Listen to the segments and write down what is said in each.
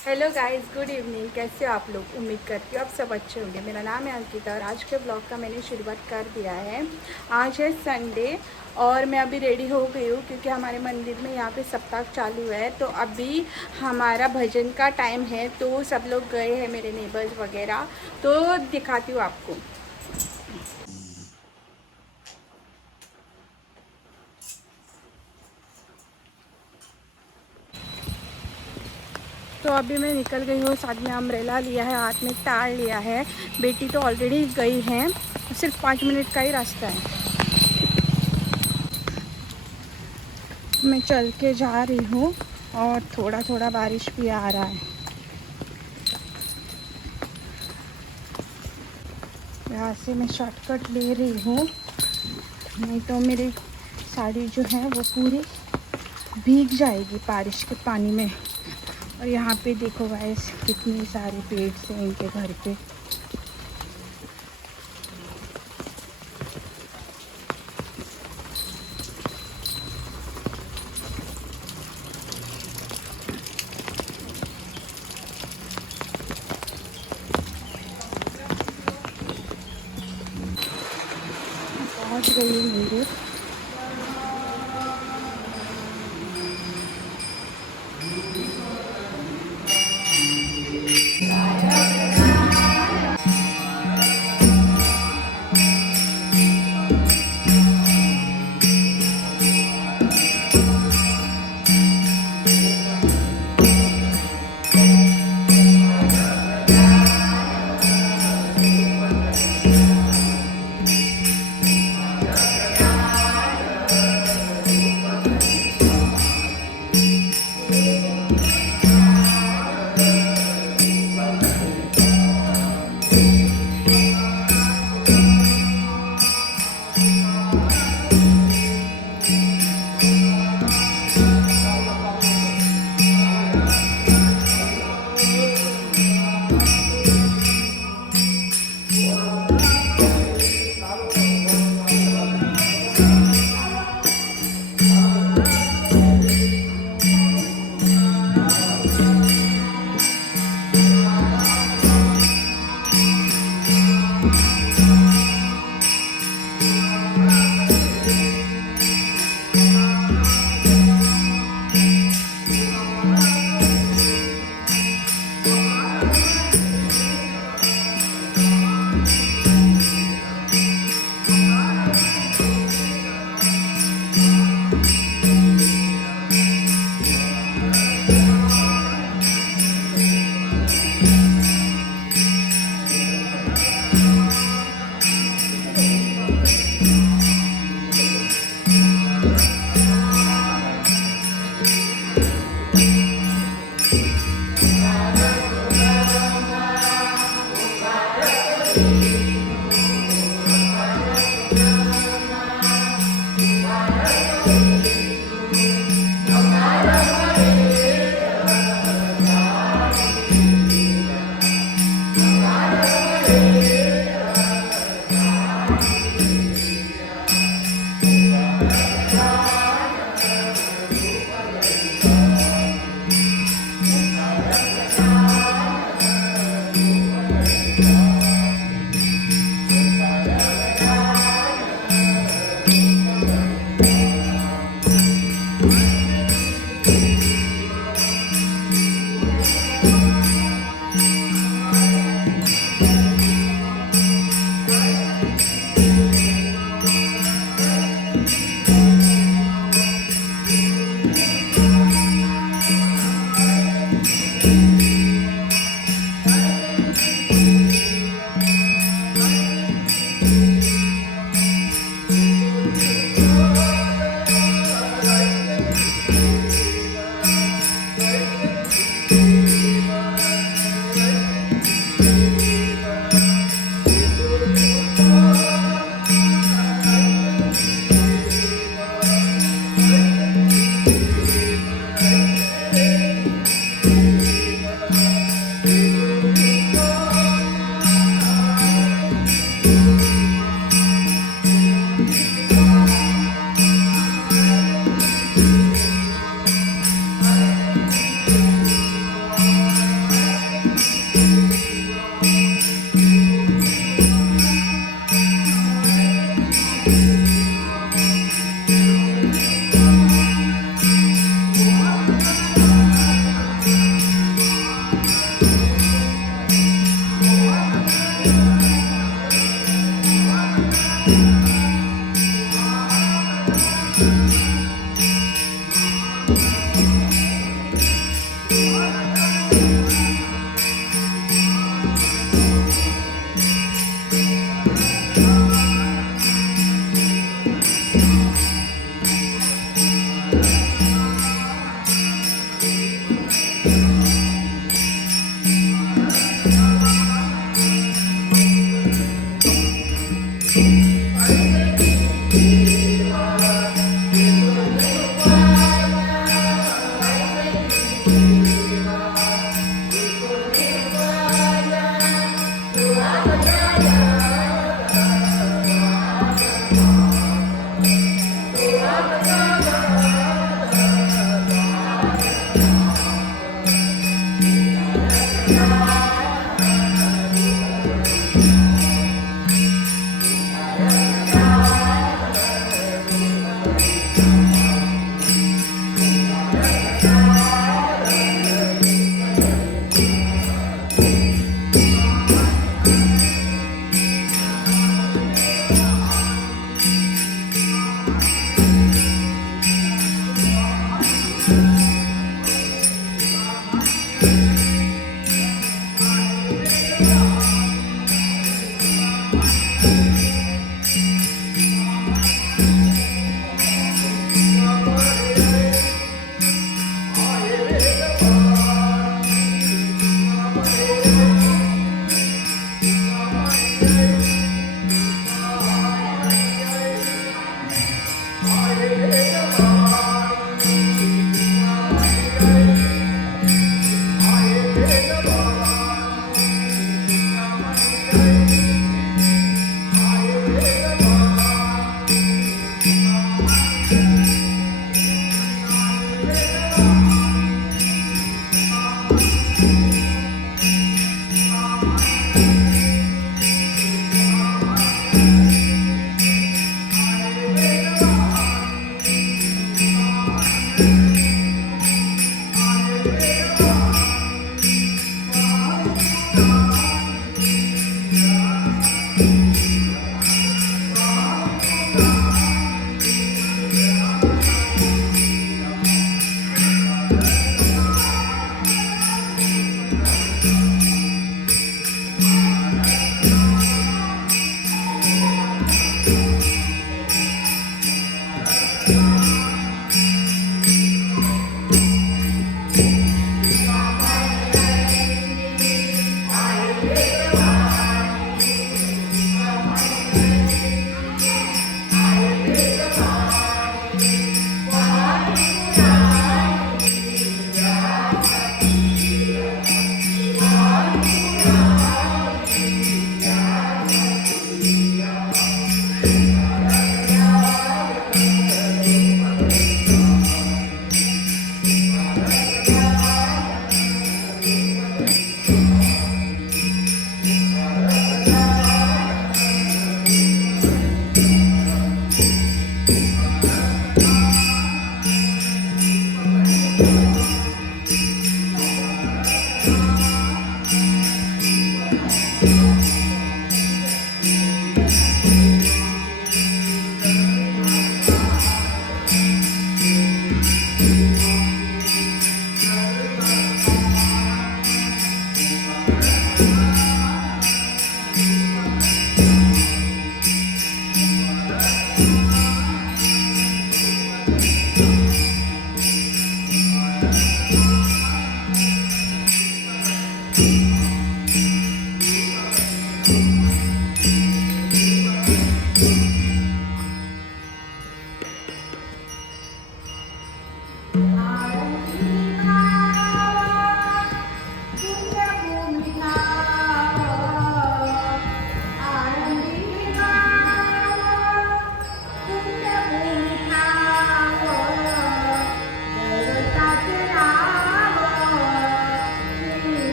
Hello guys, good evening. कैसे हो आप लोग? उम्मीद करती हूँ आप सब अच्छे होंगे। मेरा नाम है अंकिता और आज के ब्लॉग का मैंने शुरुआत कर दिया है। आज है संडे और मैं अभी रेडी हो गई हूँ क्योंकि हमारे मंदिर में यहाँ पे सप्ताह चालू है। तो अभी हमारा भजन का टाइम है, तो सब लोग गए हैं, मेरे नेबर्स वगैरह। तो दिखाती हूँ आपको। तो अभी मैं निकल गई हूँ, साथ में अम्ब्रेला लिया है, हाथ में तार लिया है। बेटी तो ऑलरेडी गई है, सिर्फ 5 मिनट का ही रास्ता है। मैं चल के जा रही हूँ और थोड़ा थोड़ा बारिश भी आ रहा है। यहाँ से मैं शॉर्टकट ले रही हूँ, नहीं तो मेरी साड़ी जो है वो पूरी भीग जाएगी बारिश के पानी में। और यहाँ पे देखो गाइस, कितने सारे पेड़ हैं इनके घर पे। पहुँच गई हूँ मंदिर।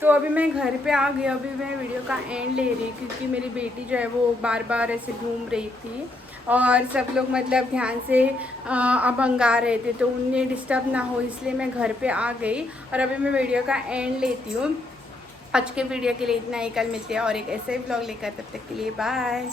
तो अभी मैं घर पे आ गई। अभी मैं वीडियो का एंड ले रही क्योंकि मेरी बेटी जो है वो बार बार ऐसे घूम रही थी और सब लोग मतलब ध्यान से अभंग आ रहे थे, तो उन्हें डिस्टर्ब ना हो इसलिए मैं घर पे आ गई और अभी मैं वीडियो का एंड लेती हूँ। आज के वीडियो के लिए इतना ही। कल मिलते हैं और एक ऐसे ही ब्लॉग लेकर, तब तक के लिए बाय।